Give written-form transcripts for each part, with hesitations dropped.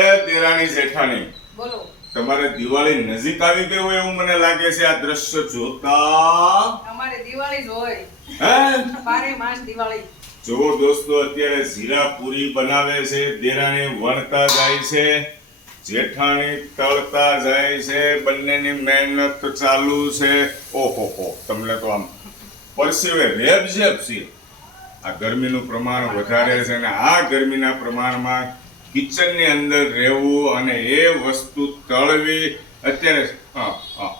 એ દેરાણી જેઠાણી, બોલો. તમારે દિવાળી નજીક આવી ગઈ હોય એવું મને લાગે છે આ દ્રશ્ય જોતા. અમારે દિવાળી જ હોય. હે? બારે માસ દિવાળી. જો દોસ્તો, અત્યારે જીરા પૂરી બનાવે છે, દેરાણી વણતા જાય છે, જેઠાણી તળતા જાય છે, બંનેની મહેનત ચાલુ છે. ઓહો, તમને તો આમ પરસેવે રેબઝેબ છે. આ ગરમીનું પ્રમાણ વધારે છે અને આ ગરમીના પ્રમાણમાં કિચનની અંદર રહેવું અને એ વસ્તુ તળવી, અત્યારે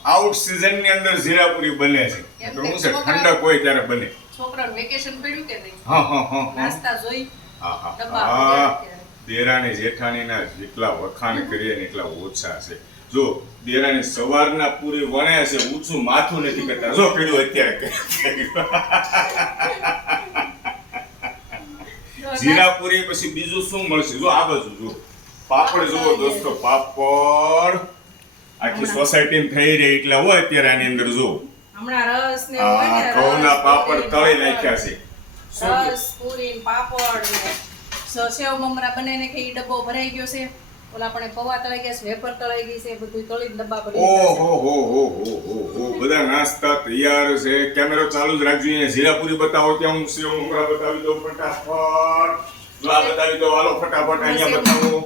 આઉટ સિઝનની અંદર જીરાપુરી બને છે. તો શું છે, ઠંડક હોય ત્યારે બને. છોકરાનું વેકેશન પડ્યું કે નહીં? હા. નાસ્તા જોઈ હા. દેરાણી જેઠાણીના જેટલા વખાણ કરીએ ને એટલા ઓછા છે. જો દેરાણી સવારના પૂરી વણે છે, ઊંચું માથું નથી કરતા. જો કર્યું અત્યારે જીરાપુરી પછી બીજું શું મળશે? જો આ બાજુ જો પાપડ જુઓ દોસ્તો, પાપડ આખી સોસાયટી થઈ રહી એટલે હોય અત્યારે આની અંદર જો હમણાં રસ ને હોય ને, ઘઉંના પાપડ તળી નાખ્યા છે. રસ પૂરી ને પાપડ ને સેવ મમરા બનાવીને કે ઈ ડબ્બો ભરાઈ ગયો છે. ઓલા આપણે પૌવા તળાઈ ગયા છે, વેફર તળાઈ ગઈ છે, બધું તળીને ડબ્બા ભરી ઓહો, બધા નાસ્તા તૈયાર છે. કેમેરો ચાલુ જ રાખજો. અહીંયા જીરાપુરી બતાવો, ત્યાં હું સેવ મમરા બતાવી દઉં ફટાફટ. જો આ બતાવી દો, હાલો ફટાફટ અહીંયા બતાવો.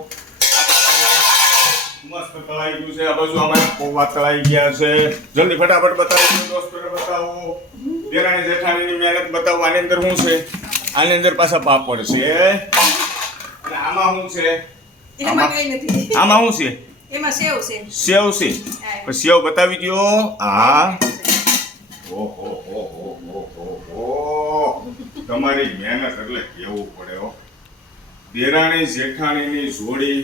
મસ્ત તળાઈ ગયું છે. આ બાજુ અમારે પૌવા તળાઈ ગયા છે. જલ્દી ફટાફટ બતાવી દો દોસ્તોને, બતાવો. દેરાણી જેઠાણીની મહેનત બતાવો. આની અંદર શું છે? આની અંદર પાછા પાપડ છે. અને આમાં શું છે? એમાં કઈ નથી. આમાં શું છે? એમાં સેવ છે. સેવ છે. પણ સેવ બતાવી દો. આ ઓહો, તમારી મહેનત એટલે કેવું પડે હો. દેરાણી જેઠાણીની જોડી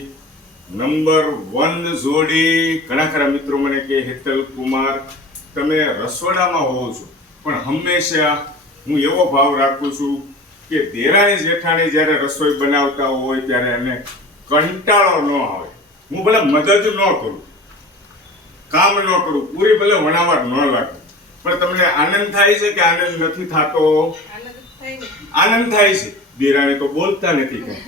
નંબર 1 જોડી. ઘણા ખરા મિત્રો મને કહે, હેતલ કુમાર તમે રસોડામાં હોવ છો, પણ હંમેશા હું એવો ભાવ રાખું છું કે દેરાણી જેઠાણી જ્યારે રસોઈ બનાવતા હોય ત્યારે એને કંટાળો ન આવે. હું ભલે મદદ ન કરું, કામ ન કરું, પૂરી ભલે વણાવાર ન લાગે, પણ તમને આનંદ થાય છે કે આનંદ નથી થતો? આનંદ થાય છે. દેરાણી તો બોલતા નથી કઈ.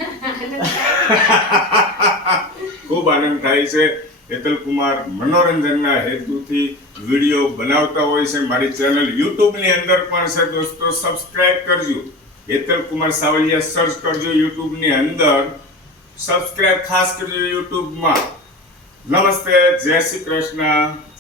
ખૂબ આનંદ થાય છે. હેતલ કુમાર મનોરંજનના હેતુથી વિડીયો બનાવતા હોય છે. મારી ચેનલ યુટ્યુબની અંદર પણ છે દોસ્તો, સબસ્ક્રાઇબ કરજો. હેતલ કુમાર સાવલિયા સર્ચ કરજો યુટ્યુબની અંદર, સબસ્ક્રાઇબ ખાસ કરજો યુટ્યુબમાં. નમસ્તે, જય શ્રી કૃષ્ણ.